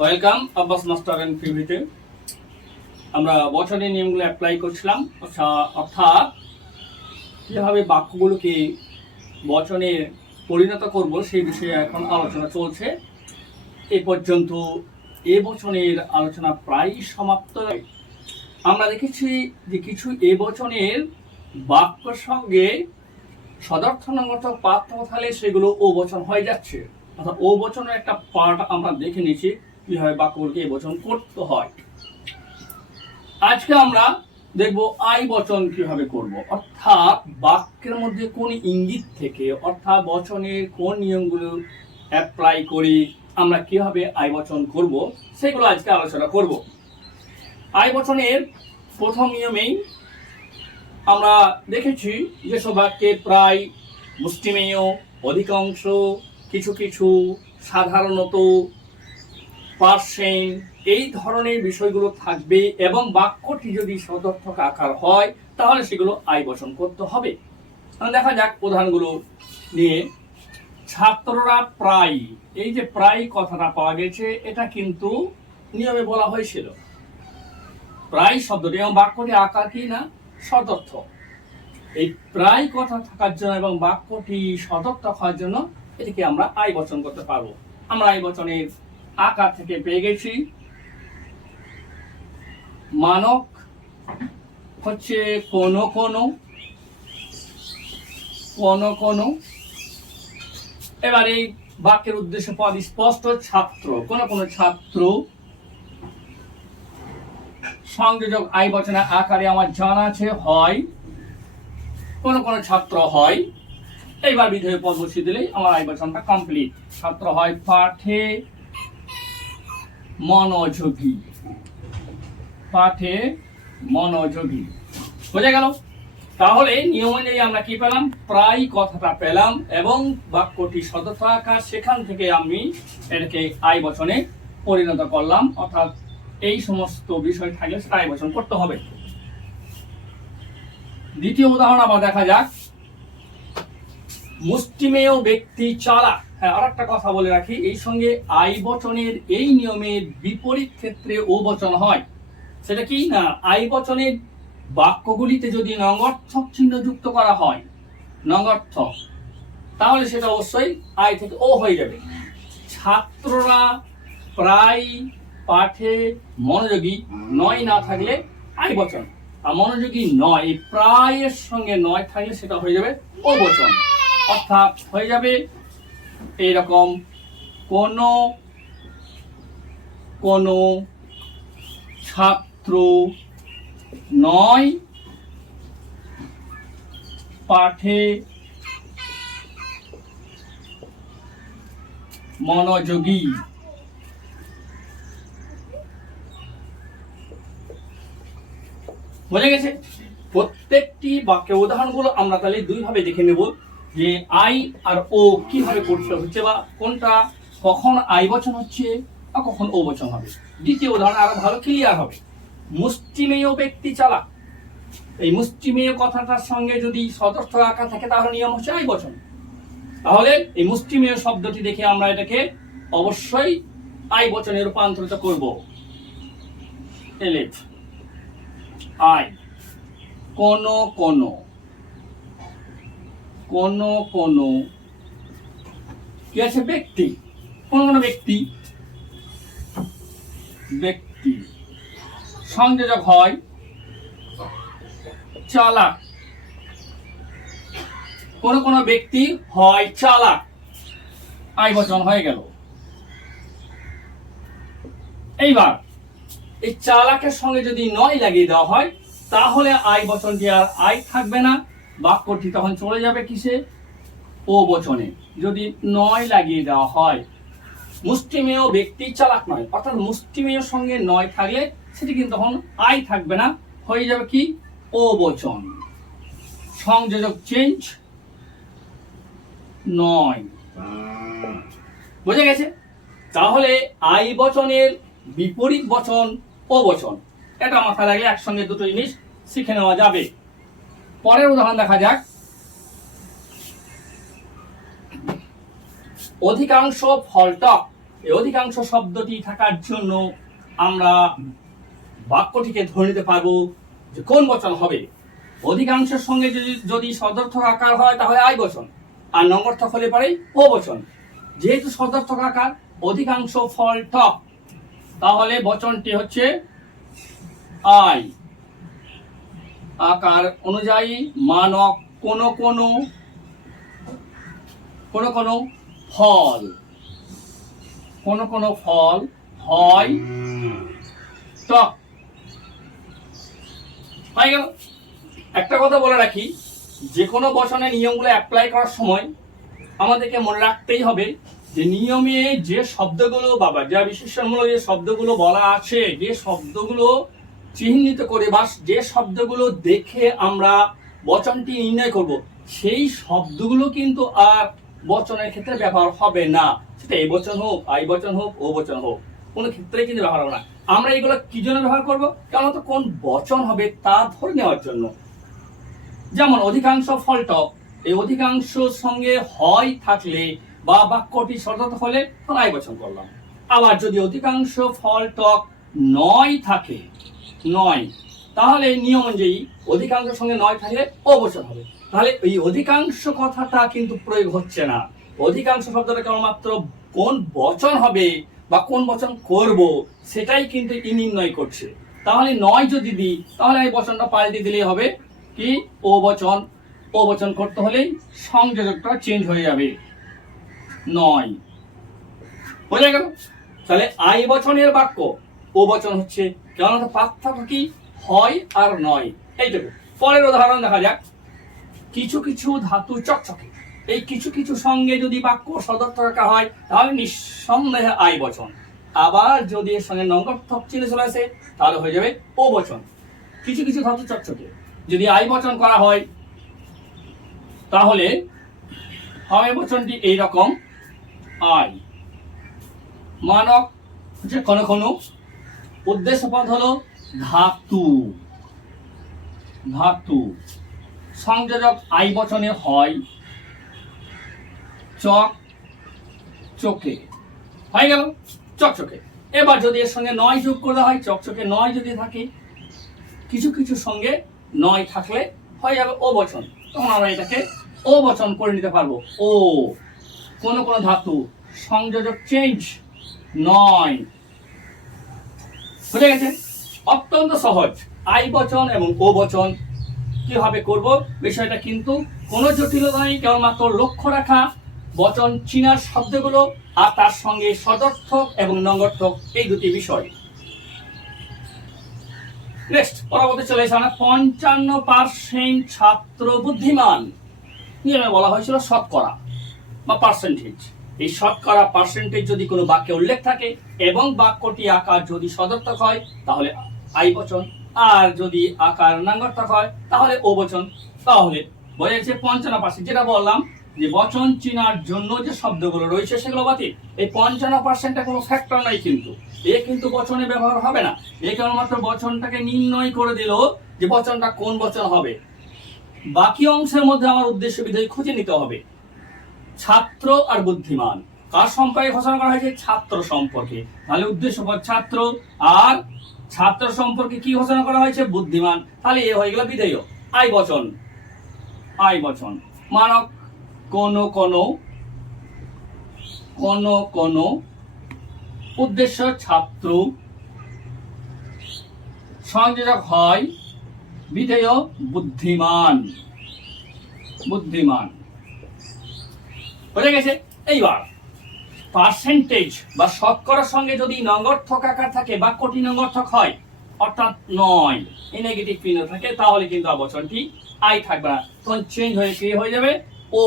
Welcome Abbas master and পিভিতে। আমরা বচনের নিয়মগুলো অ্যাপ্লাই করছিলাম, অর্থাৎ কিভাবে বাক্যগুলোকে বচনে পরিণত করব সেই বিষয়ে এখন আলোচনা চলছে। এ পর্যন্ত এ বচনের আলোচনা প্রায় সমাপ্ত। আমরা দেখেছি যে কিছু এ বচনের বাক্যের সঙ্গে সদর্থনাগত পার্থক্য থাকলে সেগুলো ও বচন হয়ে যাচ্ছে, অর্থাৎ ও বচনের একটা পার্ট আমরা দেখে নিয়েছি কিভাবে বাক্যগুলোকে এ বচন করতে হয়। আজকে আমরা দেখব আই বচন কিভাবে করব, অর্থাৎ বাক্যের মধ্যে কোন ইঙ্গিত থেকে, অর্থাৎ বচনের কোন নিয়মগুলো অ্যাপ্লাই করি আমরা কিভাবে আই বচন করব সেগুলো আজকে আলোচনা করব। আই বচনের প্রথম নিয়মেই আমরা দেখেছি যেসব বাক্যে প্রায়, মুষ্টিমেয়, অধিকাংশ, কিছু কিছু, সাধারণত, পার্সেন্ট এই ধরনের বিষয়গুলো থাকবে এবং বাক্যটি যদি সদর্থক আকার হয় তাহলে সেগুলো আই বচন করতে হবে। দেখা যাক উদাহরণগুলো নিয়ে। ছাত্ররা প্রায়, এই যে প্রায় কথাটা পাওয়া গেছে এটা কিন্তু নিয়মে বলা হয়েছিল। প্রায় শব্দটি এবং বাক্যটি আকার কি না সদর্থক, এই প্রায় কথা থাকার জন্য এবং বাক্যটি সদর্থক হওয়ার জন্য এটিকে আমরা আই বচন করতে পারবো। আমরা আই বচনের আকার থেকে পেয়ে গেছি মানক হচ্ছে কোনো কোনো কোনো কোনো। এবার এই বাক্যের উদ্দেশ্য পদ স্পষ্ট, ছাত্র, কোন কোন ছাত্র। সংযোজক আই বচনের আকারে আমার জানা আছে হয়, কোন কোন ছাত্র হয়। এইবার বিধেয় পদ বসিয়ে দিলেই আমার আই বচনটা কমপ্লিট। ছাত্র হয় পাঠে মনোযোগী, পাঠে মনোযোগী। বোঝা গেল? তাহলে নিয়ম অনুযায়ী আমরা কি পেলাম? প্রায় কথাটা পেলাম এবং বাক্যটি সদর্থক আকার, সেখান থেকে আমি এটাকে আই বচনে পরিণত করলাম, অর্থাৎ এই সমস্ত বিষয় থাকলে সেটা আই বচন করতে হবে। দ্বিতীয় উদাহরণ আবার দেখা যাক। মুষ্টিমেয় ব্যক্তি চালাক। হ্যাঁ, আর একটা কথা বলে রাখি, এই সঙ্গে আই বচনের এই নিয়মের বিপরীত ক্ষেত্রে ও বচন হয়। সেটা কি না, আই বচনের বাক্যগুলিতে যদি নঙ্গর্থক চিহ্ন যুক্ত করা হয়, নঙ্গর্থক, তাহলে সেটা অবশ্যই আই থেকে ও হয়ে যাবে। ছাত্ররা প্রায় পাঠে মনোযোগী, নয় না থাকলে আই বচন, আর মনোযোগী নয়, প্রায়ের সঙ্গে নয় থাকলে সেটা হয়ে যাবে ও বচন, অর্থাৎ হয়ে যাবে এইরকম কোন কোন ছাত্র নয় পাঠে মনোযোগী। বোঝা গেছে? প্রত্যেকটি বাক্যের উদাহরণগুলো আমরা তাহলে দুই ভাবে দেখে নেব যে আই আর ও কিভাবে করতে হচ্ছে, বা কোনটা কখন আই বচন হচ্ছে আর কখন ও বচন হবে। দ্বিতীয় উদাহরণ আরো ভালো ক্লিয়ার হবে। মুষ্টিমেয় ব্যক্তি চালাক, এই মুষ্টিমেয় কথাটার সঙ্গে যদি সদর্থক আকার থাকে তাহলে নিয়ম হচ্ছে আই বচন। তাহলে এই মুষ্টিমেয় শব্দটি দেখে আমরা এটাকে অবশ্যই আই বচনে রূপান্তরিত করব। এলেফ আই, কোন কোন, কোন কোন কি আছে ব্যক্তি, কোন কোন ব্যক্তি, ব্যক্তি। সংযোজক হয় চালাক, কোন কোন ব্যক্তি হয় চালাক, আই বচন হয়ে গেল। এইবার এই চালাকের সঙ্গে যদি নয় লাগিয়ে দেওয়া হয় তাহলে আই বচনটি আর আই থাকবে না, বাক্যটি তখন চলে যাবে কিসে? ও বচনে। যদি নয় লাগিয়ে দেওয়া হয়, মুষ্টিমেয় ব্যক্তি চালাক নয়, অর্থাৎ মুষ্টিমেয় সঙ্গে নয় থাকলে সেটি কিন্তু তখন আই থাকবে না, হয়ে যাবে কি ও বচন। সংযোজক চেঞ্জ নয়। বোঝা গেছে? তাহলে আই বচনের বিপরীত বচন ও বচন, এটা মাথায় রাখলে একসঙ্গে দুটো জিনিস শিখে নেওয়া যাবে। পরের উদাহরণ দেখা যাক। অধিকাংশ ফলটক, এই অধিকাংশ শব্দটি থাকার জন্য আমরা বাক্যটিকে ধরে নিতে পারবো যে কোন বচন হবে। অধিকাংশের সঙ্গে যদি সদর্থক আকার হয় তাহলে আই বচন, আর নঙ্গর্থক হলে পরেই ও বচন। যেহেতু সদর্থক আকার অধিকাংশ ফল টক, তাহলে বচনটি হচ্ছে আই। আকার অনুযায়ী মানক কোন কোন ফল, কোন কোন ফল হয় টক। হয়ে গেল। একটা কথা বলে রাখি, যে কোনো বচনের নিয়মগুলো অ্যাপ্লাই করার সময় আমাদেরকে মনে রাখতেই হবে যে নিয়মে যে শব্দগুলো বা যা বিশেষণমূলক যে শব্দগুলো বলা আছে, যে শব্দগুলো চিহ্নিত করে বা যে শব্দগুলো দেখে আমরা বচনটি নির্ণয় করব, সেই শব্দগুলো কিন্তু আর বচনের ক্ষেত্রে ব্যবহার হবে না। সেটা এই বচন হোক, আই বচন হোক, ও বচন হোক, কোনো ক্ষেত্রে কিন্তু ব্যবহার হবে না। আমরা এগুলো কি জন্য ব্যবহার করব? কেন তো কোন বচন হবে তা ধরে নেওয়ার জন্য। যেমন অধিকাংশ ফল টক, এই অধিকাংশ সঙ্গে হয় থাকলে বা বাক্যটি সদর্থক হলে তখন আই বচন করলাম। আবার যদি অধিকাংশ ফল টক নয় থাকে, নয়, তাহলে নিয়ম অনুযায়ী অধিকাংশ সঙ্গে নয় থাকলে ও বচন হবে। তাহলে এই অধিকাংশ কথাটা কিন্তু প্রয়োগ হচ্ছে না। অধিকাংশ শব্দটা কেবলমাত্র কোন বচন হবে বা কোন বচন করব সেটাই কিন্তু নির্ণয় করছে। তাহলে নয় যদি দিই তাহলে এই বচনটা পাল্টে দিলেই হবে কি ও বচন। ও বচন করতে হলেই সংযোজকটা চেঞ্জ হয়ে যাবে, নয়। বোঝা গেল? তাহলে আই বচনের বাক্য ও বচন হচ্ছে, কেননা পার্থক্য কি হয় আর নয়, এইটুকু। পরের উদাহরণ দেখা যাক। কিছু কিছু ধাতু চকচকে, এই কিছু কিছু সঙ্গে যদি বাক্য সদর্থক আকার হয় তাহলে নিঃসন্দেহে আই বচন। আবার যদি এর সঙ্গে নঙ্গর্থক চিহ্ন চলে আসে তাহলে হয়ে যাবে ও বচন। কিছু কিছু ধাতু চকচকে যদি আই বচন করা হয় তাহলে হয় বচনটি এইরকম আই। মানক হচ্ছে কোন কোন, উদ্দেশ্য পদ হলো ধাতু, ধাতু। সংযোজক আই বচনে হয় চক চোখে, হয়ে গেল চকচকে। এবার যদি এর সঙ্গে নয় যোগ করে হয়, চকচকে নয় যদি থাকে, কিছু কিছু সঙ্গে নয় থাকলে হয়ে যাবে ও বচন। তখন আমরা এটাকে ও বচন করে নিতে পারবো। ও কোন কোন ধাতু সংযোজক চেঞ্জ নয়। বুঝে গেছে? অত্যন্ত সহজ। আই বচন এবং ও বচন কিভাবে করব বিষয়টা কিন্তু কোনো জটিলতা নেই, কেবলমাত্র লক্ষ্য রাখা বচন চিনার শব্দগুলো আর তার সঙ্গে সদর্থক এবং নঙ্গর্থক এই দুটি বিষয়। নেক্সট পরবর্তী চলে এসে আমরা 55% ছাত্র বুদ্ধিমান। নিয়মে বলা হয়েছিল শতকরা বা পার্সেন্টেজ। এই শতকরা পার্সেন্টেজ যদি কোনো বাক্যে উল্লেখ থাকে এবং বাক্যটি আকার যদি সদর্থক হয় তাহলে আই বচন, আর যদি আকার নাঙ্গর্থক হয় তাহলে ও বচন। তাহলে বোঝা যাচ্ছে 55%, যেটা বললাম যে বচন চিনার জন্য যে শব্দগুলো রয়েছে সেগুলো বাতিল। এই 55% কোনো ফ্যাক্টর নাই, কিন্তু এ কিন্তু বচনে ব্যবহার হবে না। এ কেবলমাত্র বচনটাকে নির্ণয় করে দিল যে বচনটা কোন বচন হবে। বাকি অংশের মধ্যে আমার উদ্দেশ্য বিধেয় খুঁজে নিতে হবে। ছাত্র আর বুদ্ধিমান কার সম্পর্কে ঘোষণা করা হয়েছে? ছাত্র সম্পর্কে। তাহলে উদ্দেশ্য পদ ছাত্র, আর ছাত্র সম্পর্কে কি ঘোষণা করা হয়েছে? বুদ্ধিমান। তাহলে এ হয়ে গেল বিধেয় আই বচন। আই বচন। মানক কোন কোন, কোন কোন, উদ্দেশ্য ছাত্র, সংযোজক হয় বিধেয় বুদ্ধিমান। বুদ্ধিমান। বুঝে গেছে? এইবার পার্সেন্টেজ বা শতকরার সঙ্গে যদি নঙ্গর্থক আকার থাকে, বাক্যটি নঙ্গর্থক হয়, অর্থাৎ নয়, এই নেগেটিভ চিহ্ন থাকে, তাহলে কিন্তু বচনটি আই থাকবে না, তখন চেঞ্জ হয়ে কি হয়ে যাবে ও।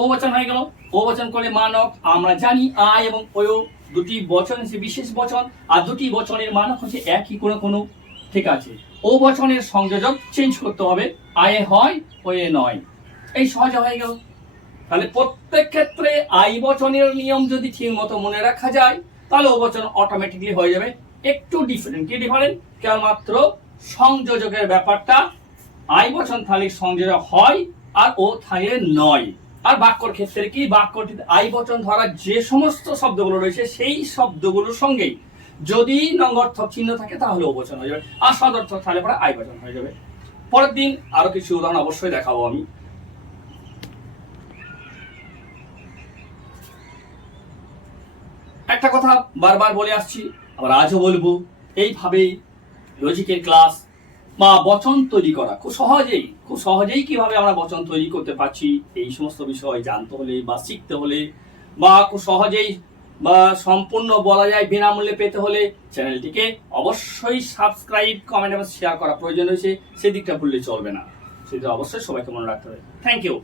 ও বচন হয়ে গেল। ও বচন করলে মানক আমরা জানি আই এবং ও দুটি বচন হচ্ছে বিশেষ বচন, আর দুটি বচনের মানক হচ্ছে একই কোনো কোনো। ঠিক আছে, ও বচনের সংযোজক চেঞ্জ করতে হবে, আয়ে হয় ওয়ে নয়। এই সহজে হয়ে গেল। তাহলে প্রত্যেক ক্ষেত্রে আই বচনের নিয়ম যদি ঠিক মতো মনে রাখা যায় তাহলে ও বচন অটোমেটিকলি হয়ে যাবে। একটু ডিফারেন্ট, কি ডিফারেন্ট? কেবলমাত্র সংযোজকের ব্যাপারটা আই বচন থাকলে সংযোজক হয় আর ও থাকলে নয়, আর বাক্যর ক্ষেত্রে কি, বাক্যটিতে আই বচন ধরা যে সমস্ত শব্দগুলো রয়েছে সেই শব্দগুলোর সঙ্গেই যদি নঙ্গর্থক চিহ্ন থাকে তাহলে ও বচন হয়ে যাবে, আর সদর্থক থাকলে পরে আই বচন হয়ে যাবে। পরের দিন আরো কিছু উদাহরণ অবশ্যই দেখাবো আমি। একটা কথা বারবার বলে আসছি, আবার আজও বলবো, এইভাবেই লজিকের ক্লাস বা বচন তৈরি করা খুব সহজেই কিভাবে আমরা বচন তৈরি করতে পারছি এই সমস্ত বিষয় জানতে হলে বা শিখতে হলে বা খুব সহজেই বা সম্পূর্ণ বলা যায় বিনামূল্যে পেতে হলে চ্যানেলটিকে অবশ্যই সাবস্ক্রাইব, কমেন্ট এবং শেয়ার করা প্রয়োজন রয়েছে। সেদিকটা ভুললে চলবে না, সেটা অবশ্যই সবাইকে মনে রাখতে হবে। Thank you.